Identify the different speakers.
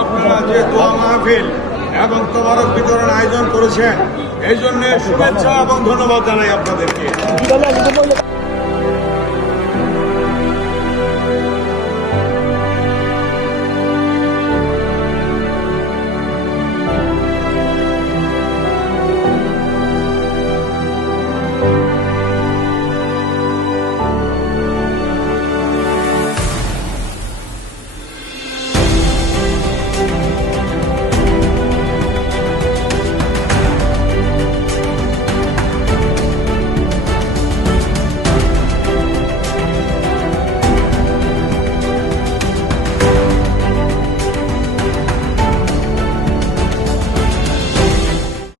Speaker 1: আপনারা যে দোয়া মাহফিল এবং তবারক বিতরণ আয়োজন করেছেন, এই জন্য শুভেচ্ছা এবং ধন্যবাদ জানাই আপনাদেরকে।